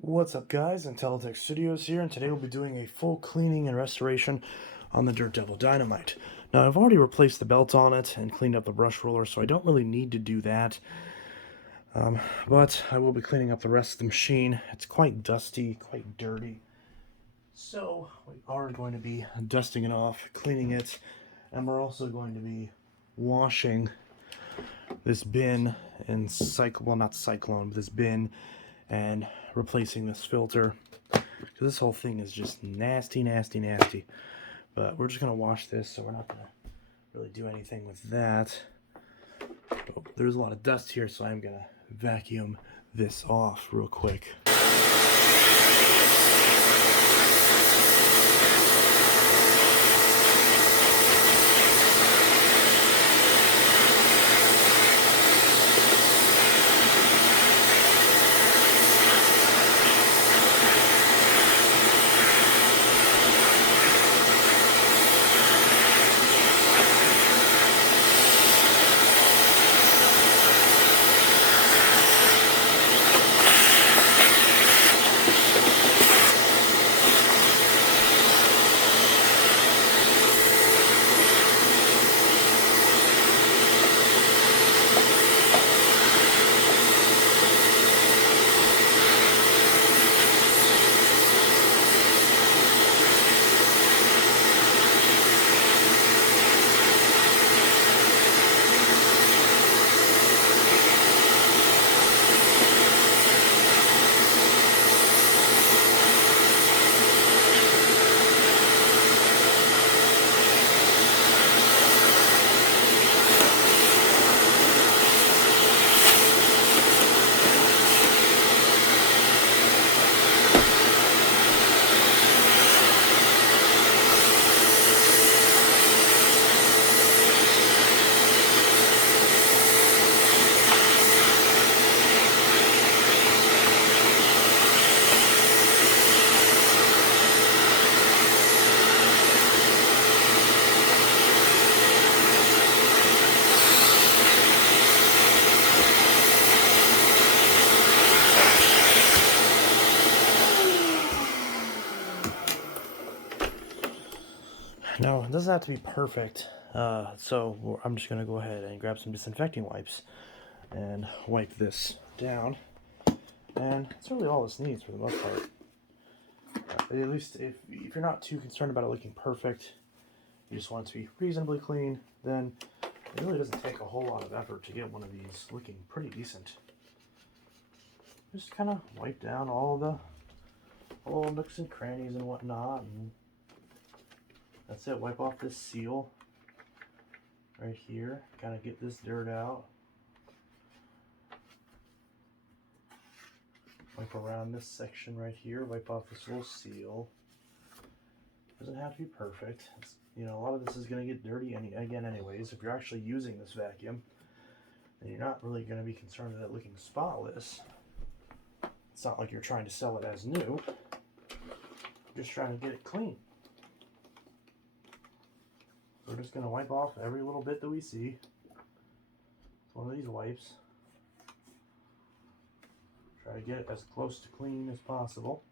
What's up guys, Intellitech Studios here, and today we'll be doing a full cleaning and restoration on the Dirt Devil Dynamite. Now I've already replaced the belt on it and cleaned up the brush roller, so I don't really need to do that. But I will be cleaning up the rest of the machine. It's quite dusty, quite dirty. So we are going to be dusting it off, cleaning it, and we're also going to be washing this bin in not Cyclone, but this bin, and replacing this filter, because this whole thing is just nasty. But we're just going to wash this, so we're not going to really do anything with that. But there's a lot of dust here, so I'm going to vacuum this off real quick. Now, it doesn't have to be perfect, so I'm just going to go ahead and grab some disinfecting wipes and wipe this down. And that's really all this needs for the most part. At least if you're not too concerned about it looking perfect, you just want it to be reasonably clean, then it really doesn't take a whole lot of effort to get one of these looking pretty decent. Just kind of wipe down all the little nooks and crannies and whatnot, and that's it. Wipe off this seal right here, kind of get this dirt out. Wipe around this section right here, wipe off this little seal. Doesn't have to be perfect. A lot of this is going to get dirty anyways. If you're actually using this vacuum, then you're not really going to be concerned with it looking spotless. It's not like you're trying to sell it as new. You're just trying to get it clean. We're just going to wipe off every little bit that we see. One of these wipes. Try to get it as close to clean as possible.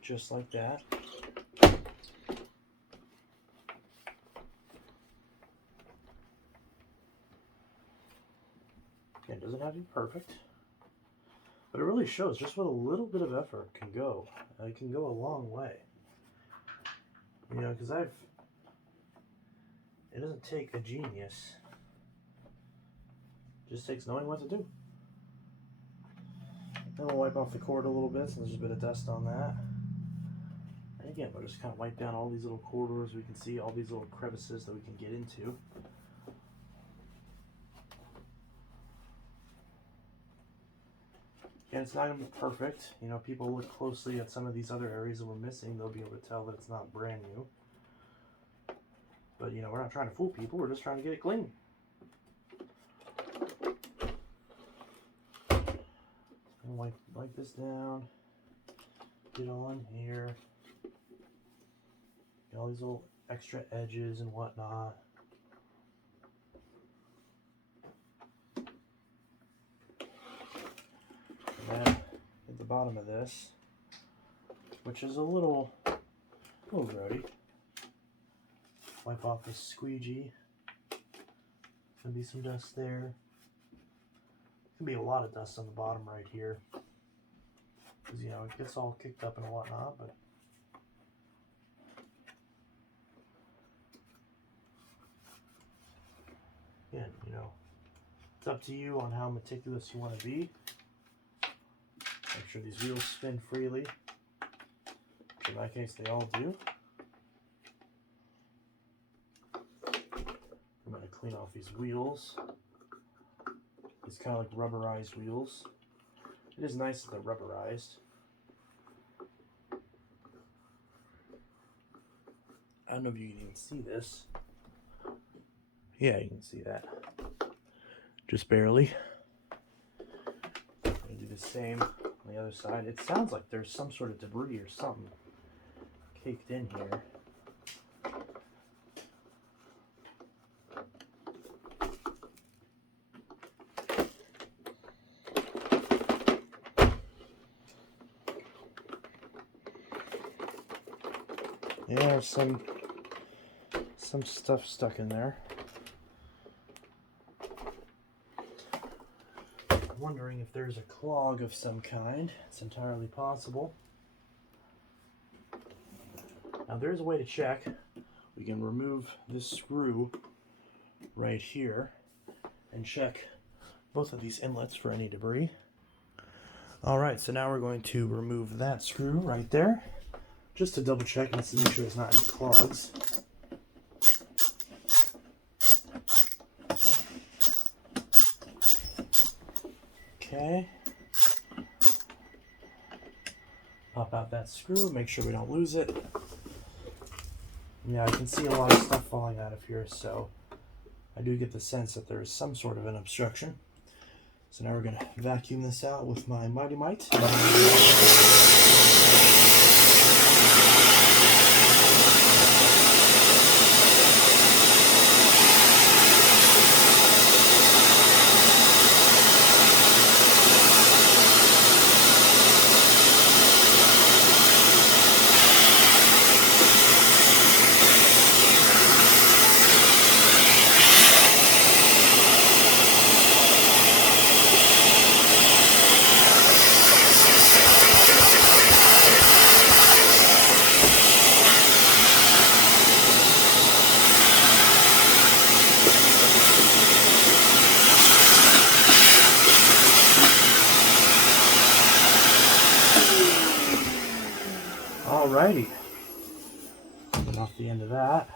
Just like that. It doesn't have to be perfect, but it really shows just what a little bit of effort can go. It can go a long way. Because it doesn't take a genius. It just takes knowing what to do. Then we'll wipe off the cord a little bit, so there's a bit of dust on that. And again, we'll just kind of wipe down all these little corridors. We can see all these little crevices that we can get into. And it's not going to be perfect. People look closely at some of these other areas that we're missing, they'll be able to tell that it's not brand new. But, we're not trying to fool people, we're just trying to get it clean. And wipe this down. Get on here. Get all these little extra edges and whatnot. bottom of this, which is a little grody. Wipe off the squeegee. There'll be some dust there. Can be a lot of dust on the bottom right here, because it gets all kicked up and whatnot. But again, it's up to you on how meticulous you want to be. Make sure these wheels spin freely. In my case, they all do. I'm going to clean off these wheels. These kind of like rubberized wheels. It is nice that they're rubberized. I don't know if you can even see this. Yeah, you can see that. Just barely. I'm going to do the same on the other side. It sounds like there's some sort of debris or something caked in here. Yeah, there's some stuff stuck in there. I'm wondering if there's a clog of some kind. It's entirely possible. Now there's a way to check. We can remove this screw right here and check both of these inlets for any debris. Alright, so now we're going to remove that screw right there, just to double check and see, make sure there's not any clogs. Okay. Pop out that screw, make sure we don't lose it. Yeah, I can see a lot of stuff falling out of here, so I do get the sense that there is some sort of an obstruction. So now we're going to vacuum this out with my Dynamite. Alrighty, get off the end of that,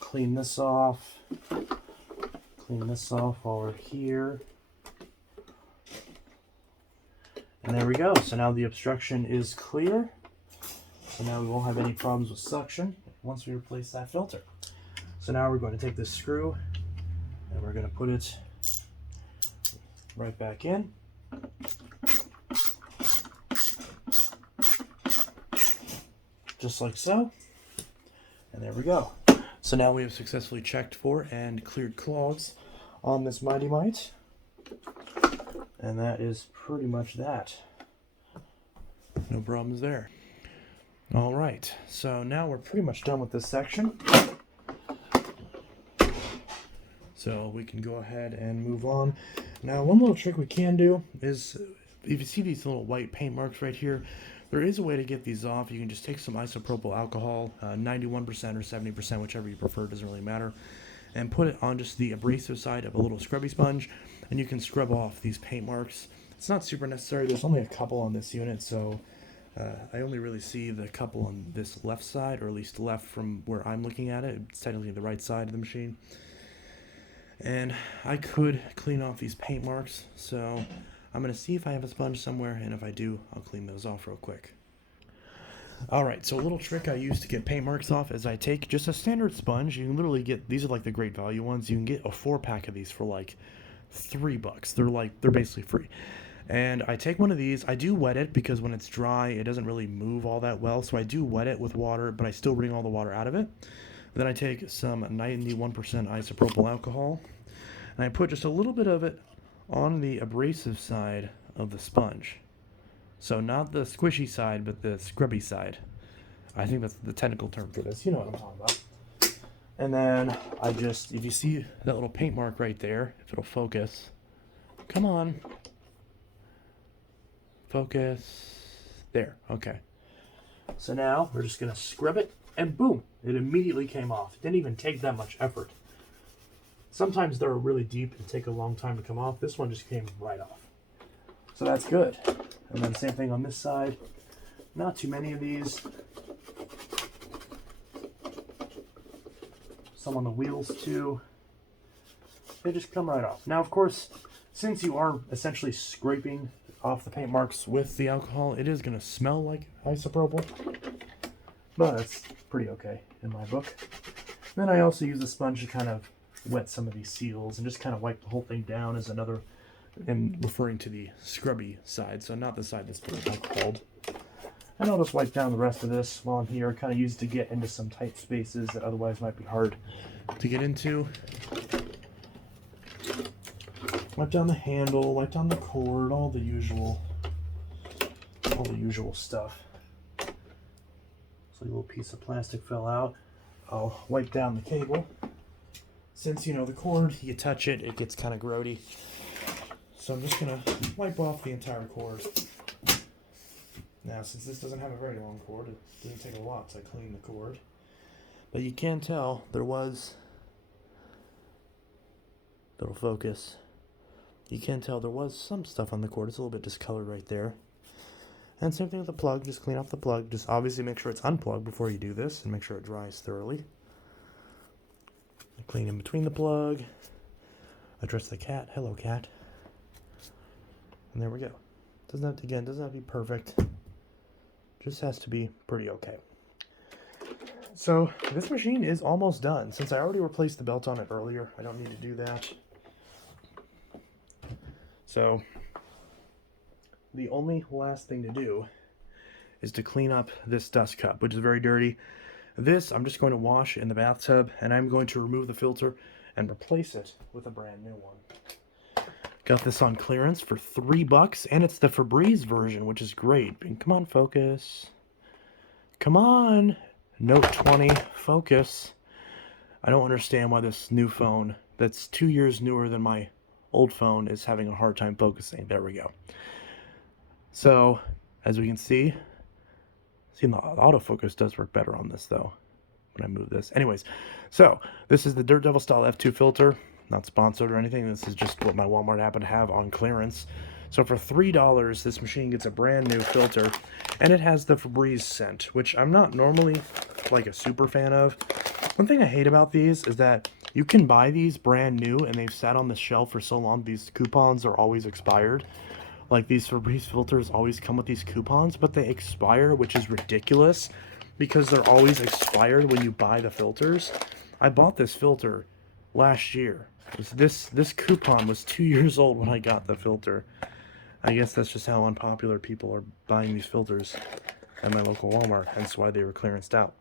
clean this off while we're here, and there we go. So now the obstruction is clear, so now we won't have any problems with suction once we replace that filter. So now we're going to take this screw and we're going to put it right back in. Just like so, and there we go. So now we have successfully checked for and cleared clogs on this Dynamite, and that is pretty much that. No problems there. All right, so now we're pretty much done with this section, so we can go ahead and move on. Now, one little trick we can do is, if you see these little white paint marks right here, there is a way to get these off. You can just take some isopropyl alcohol, 91% or 70%, whichever you prefer, doesn't really matter, and put it on just the abrasive side of a little scrubby sponge, and you can scrub off these paint marks. It's not super necessary. There's only a couple on this unit, so I only really see the couple on this left side, or at least left from where I'm looking at it. It's technically the right side of the machine. And I could clean off these paint marks, so I'm going to see if I have a sponge somewhere, and if I do, I'll clean those off real quick. Alright, so a little trick I use to get paint marks off is I take just a standard sponge. You can literally get, these are like the great value ones, you can get a 4-pack of these for like $3. They're basically free. And I take one of these, I do wet it because when it's dry, it doesn't really move all that well, so I do wet it with water, but I still wring all the water out of it. Then I take some 91% isopropyl alcohol, and I put just a little bit of it on the abrasive side of the sponge. So not the squishy side, but the scrubby side. I think that's the technical term for this. You know what I'm talking about. And then I just, if you see that little paint mark right there, if it'll focus. Come on. Focus. There. Okay. So now we're just going to scrub it, and boom, it immediately came off. It didn't even take that much effort. Sometimes they're really deep and take a long time to come off. This one just came right off. So that's good. And then same thing on this side. Not too many of these. Some on the wheels too. They just come right off. Now, of course, since you are essentially scraping off the paint marks with the alcohol, it is going to smell like isopropyl. But it's pretty okay in my book. Then I also use a sponge to kind of wet some of these seals and just kind of wipe the whole thing down as another, and referring to the scrubby side, so not the side that's pretty alcoholed. And I'll just wipe down the rest of this while I'm here, kind of use it to get into some tight spaces that otherwise might be hard to get into. Wipe down the handle, wipe down the cord, all the usual stuff. So a little piece of plastic fell out. I'll wipe down the cable. Since, you know, the cord, you touch it, it gets kind of grody. So I'm just going to wipe off the entire cord. Now, since this doesn't have a very long cord, it didn't take a lot to clean the cord. But you can tell there was, little focus, you can tell there was some stuff on the cord. It's a little bit discolored right there. And same thing with the plug, just clean off the plug. Just obviously make sure it's unplugged before you do this and make sure it dries thoroughly. Clean in between the plug. Address the cat. Hello, cat. And there we go. Doesn't have to be perfect. Just has to be pretty okay. So this machine is almost done. Since I already replaced the belt on it earlier, I don't need to do that. So the only last thing to do is to clean up this dust cup, which is very dirty. This I'm just going to wash in the bathtub, and I'm going to remove the filter and replace it with a brand new one. Got this on clearance for $3, and it's the Febreze version, which is great. And come on, focus. Come on. Note 20, focus. I don't understand why this new phone that's 2 years newer than my old phone is having a hard time focusing. There we go. So, as we can see the autofocus does work better on this, though, when I move this. Anyways, so this is the Dirt Devil Style F2 filter. Not sponsored or anything. This is just what my Walmart happened to have on clearance. So for $3, this machine gets a brand new filter, and it has the Febreze scent, which I'm not normally like a super fan of. One thing I hate about these is that you can buy these brand new, and they've sat on the shelf for so long. These coupons are always expired. Like, these Febreze filters always come with these coupons, but they expire, which is ridiculous because they're always expired when you buy the filters. I bought this filter last year. This coupon was 2 years old when I got the filter. I guess that's just how unpopular people are buying these filters at my local Walmart, hence why they were clearanced out.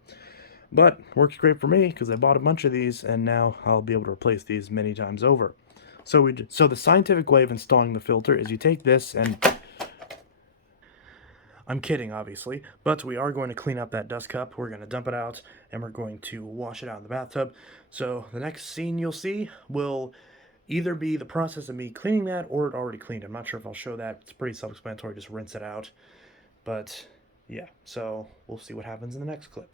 But works great for me because I bought a bunch of these, and now I'll be able to replace these many times over. So the scientific way of installing the filter is you take this and... I'm kidding, obviously, but we are going to clean up that dust cup. We're going to dump it out, and we're going to wash it out in the bathtub. So the next scene you'll see will either be the process of me cleaning that, or it already cleaned. I'm not sure if I'll show that. It's pretty self-explanatory. Just rinse it out. But, yeah, so we'll see what happens in the next clip.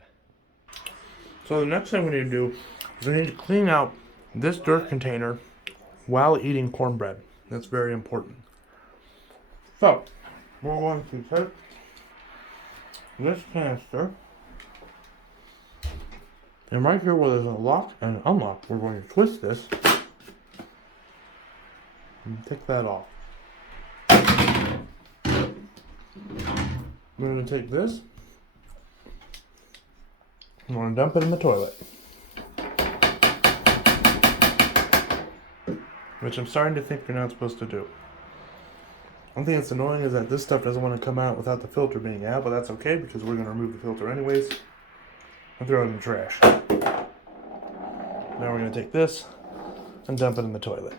So the next thing we need to do is we need to clean out this dirt container while eating cornbread. That's very important. So, we're going to take this canister, and right here where there's a lock and an unlock, we're going to twist this and take that off. We're going to take this, and we're going to dump it in the toilet. Which I'm starting to think you're not supposed to do. One thing that's annoying is that this stuff doesn't want to come out without the filter being out, but that's okay because we're going to remove the filter anyways and throw it in the trash. Now we're going to take this and dump it in the toilet.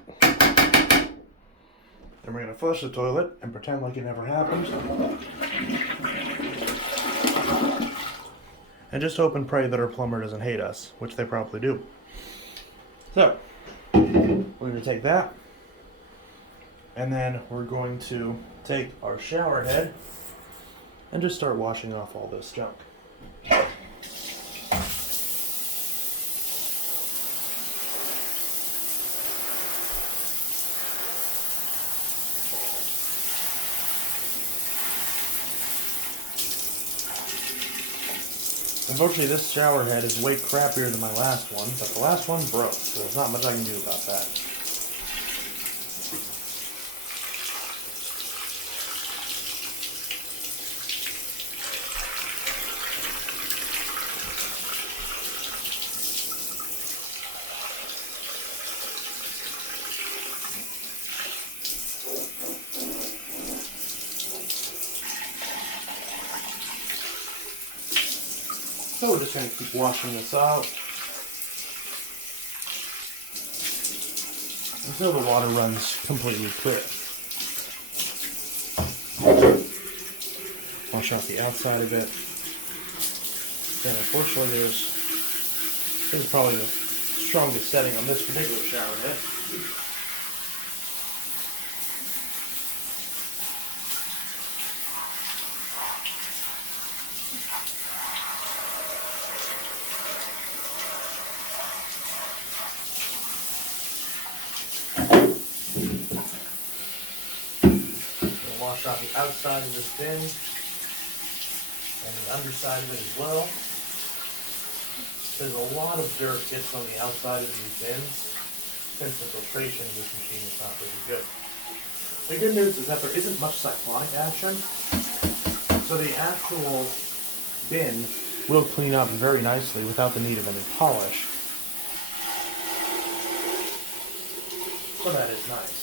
Then we're going to flush the toilet and pretend like it never happened. And just hope and pray that our plumber doesn't hate us, which they probably do. So, we're going to take that, and then we're going to take our shower head and just start washing off all this junk. Unfortunately, this shower head is way crappier than my last one, but the last one broke, so there's not much I can do about that. So we're just going to keep washing this out until the water runs completely clear. Wash out the outside of it. Then unfortunately this is probably the strongest setting on this particular shower head. Wash out the outside of this bin and the underside of it as well. There's a lot of dirt gets on the outside of these bins since the filtration of this machine is not really good. The good news is that there isn't much cyclonic action, so the actual bin will clean up very nicely without the need of any polish. So that is nice.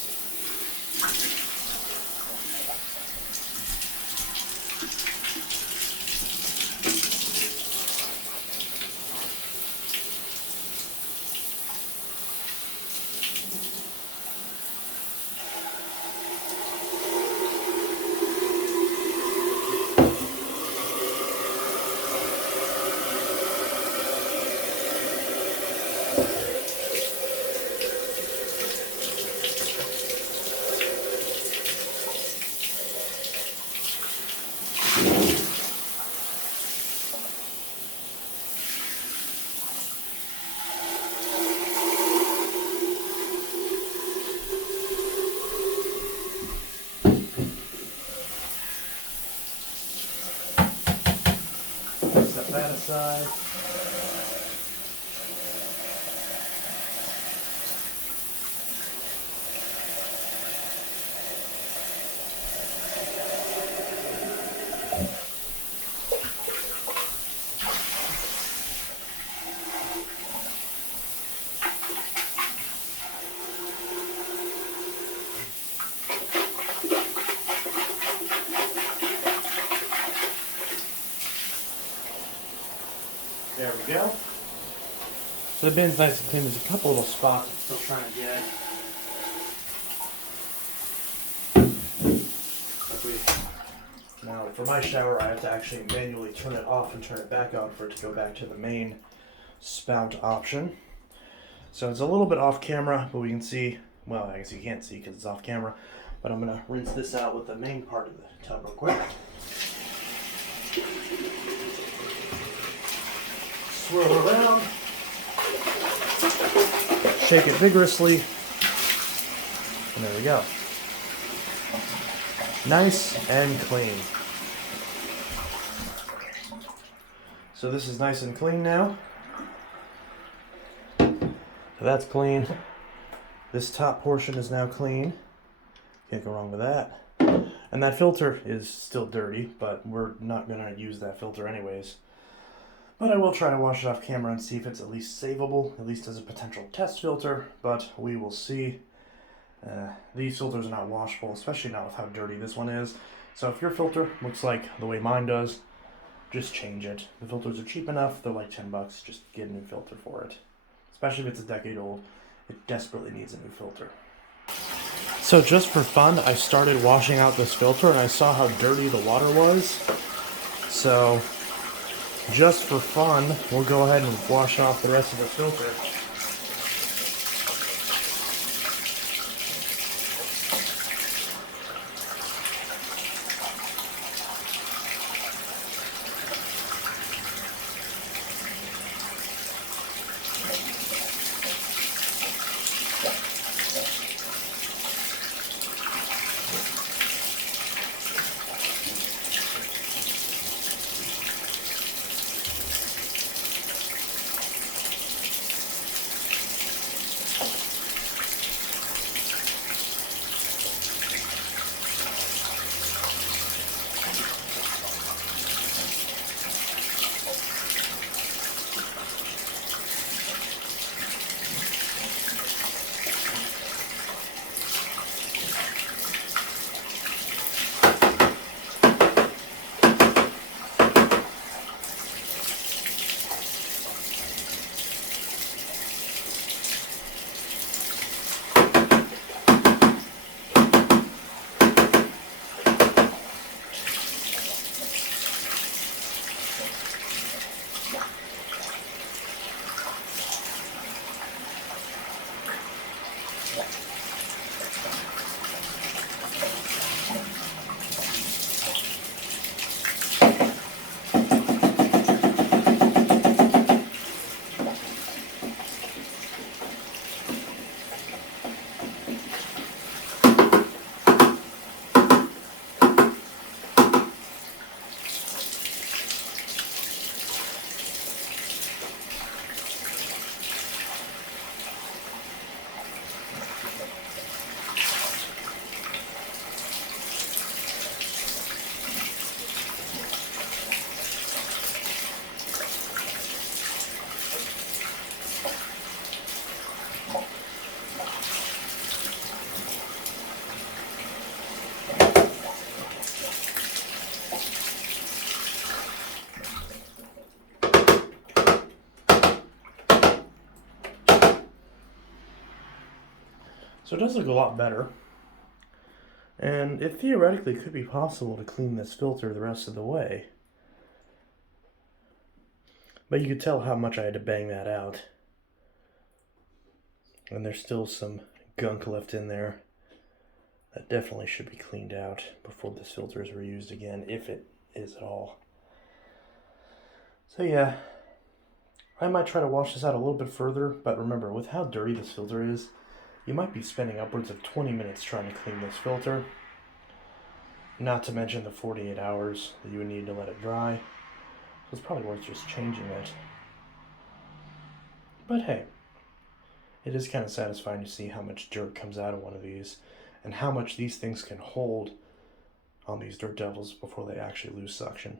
Set that aside. There we go. So the bin's nice and clean. There's a couple little spots I'm still trying to get. Now, for my shower, I have to actually manually turn it off and turn it back on for it to go back to the main spout option. So it's a little bit off camera, but we can see, well, I guess you can't see because it's off camera, but I'm going to rinse this out with the main part of the tub real quick. Swirl around, shake it vigorously, and there we go. Nice and clean. So this is nice and clean now. So that's clean. This top portion is now clean. Can't go wrong with that. And that filter is still dirty, but we're not going to use that filter anyways. But I will try to wash it off camera and see if it's at least savable, at least as a potential test filter, but we will see. These filters are not washable, especially not with how dirty this one is. So if your filter looks like the way mine does, just change it. The filters are cheap enough, they're like $10, just get a new filter for it. Especially if it's a decade old, it desperately needs a new filter. So just for fun, I started washing out this filter and I saw how dirty the water was. So just for fun, we'll go ahead and wash off the rest of the filter. So it does look a lot better. And it theoretically could be possible to clean this filter the rest of the way. But you could tell how much I had to bang that out. And there's still some gunk left in there. That definitely should be cleaned out before this filter is reused again, if it is at all. So yeah, I might try to wash this out a little bit further, but remember, with how dirty this filter is, you might be spending upwards of 20 minutes trying to clean this filter. Not to mention the 48 hours that you would need to let it dry. So it's probably worth just changing it. But hey, it is kind of satisfying to see how much dirt comes out of one of these and how much these things can hold on these dirt devils before they actually lose suction.